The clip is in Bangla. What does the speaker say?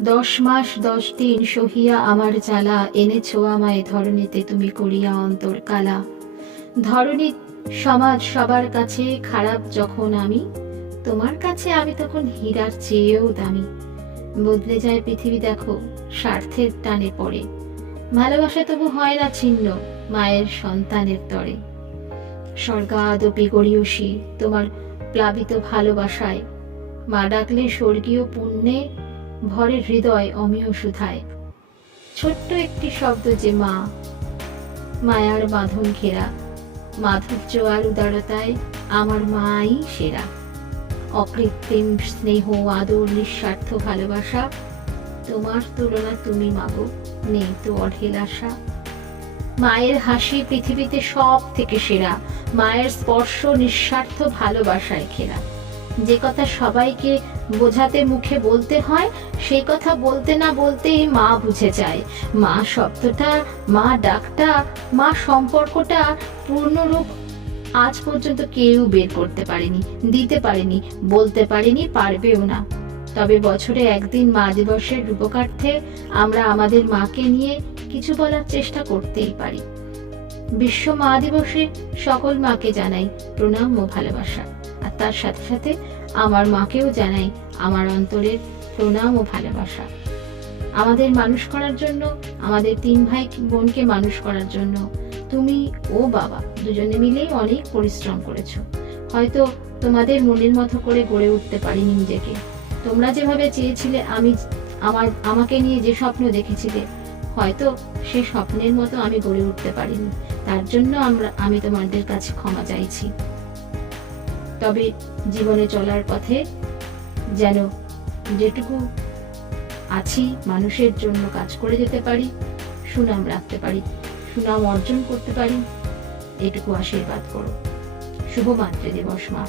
দশ মাস দশ দিন সহিয়া আমার জ্বালা এনেছো আমায় ধরণীতে তুমি করিয়া অন্তর কালা। ধরণী সমাজ সবার কাছে খারাপ যখন আমি, তোমার কাছে আমি তখন হীরার চেয়েও দামি। বদলে যায় পৃথিবী দেখো, স্বার্থের টানে পড়ে। ভালোবাসা তবু হয় না ছিন্ন, মায়ের সন্তানের তরে। স্বর্গাদপি গড়িয়সী তোমার প্লাবিত ভালোবাসায়। মা ডাকলে স্বর্গীয় পুণ্যে ভরে হৃদয় অমিয় সুধায় ছোট্ট একটি শব্দ যে মা, মায়ার বাঁধন ঘেরা, মাধুর্য আর উদারতায় আমার মাই সেরা। অকৃত্রিম স্নেহ আদর নিঃস্বার্থ ভালোবাসা, তোমার তুলনা তুমি মাগো, নেই তো অঢেল আশা। মায়ের হাসি পৃথিবীতে সব থেকে সেরা, মায়ের স্পর্শ নিঃস্বার্থ ভালোবাসায় ঘেরা। যে কথা সবাইকে বোঝাতে মুখে বলতে হয়, সেই কথা বলতে না বলতেই মা বুঝে যায়। মা শব্দটা, মা ডাকটা, মা সম্পর্কটা পূর্ণরূপ আজ পর্যন্ত কেউ বের করতে পারেনি, দিতে পারেনি, বলতে পারেনি, পারবেও না। তবে বছরে একদিন মা দিবসের রূপকার্থে আমরা আমাদের মাকে নিয়ে কিছু বলার চেষ্টা করতেই পারি। বিশ্ব মা দিবসে সকল মাকে জানাই প্রণাম ও ভালোবাসা। তার সাথে সাথে আমার মাকেও জানাই আমার অন্তরের প্রণাম ও ভালোবাসা। আমাদের মানুষ করার জন্য, আমাদের তিন ভাই বোনকে মানুষ করার জন্য তুমি ও বাবা দুজনে মিলেই অনেক পরিশ্রম করেছ। হয়তো তোমাদের মনের মতো করে গড়ে উঠতে পারিনি নিজেকে। তোমরা যেভাবে চেয়েছিলে, আমি আমার, আমাকে নিয়ে যে স্বপ্ন দেখেছিলে, হয়তো সে স্বপ্নের মতো আমি গড়ে উঠতে পারিনি। তার জন্য আমরা, আমি তোমাদের কাছে ক্ষমা চাইছি। তবে জীবনে চলার পথে যেন যেটুকু আছি মানুষের জন্য কাজ করে যেতে পারি, সুনাম রাখতে পারি, সুনাম অর্জন করতে পারি, এটুকু আশীর্বাদ করো। শুভ মাতৃ দিবস মা।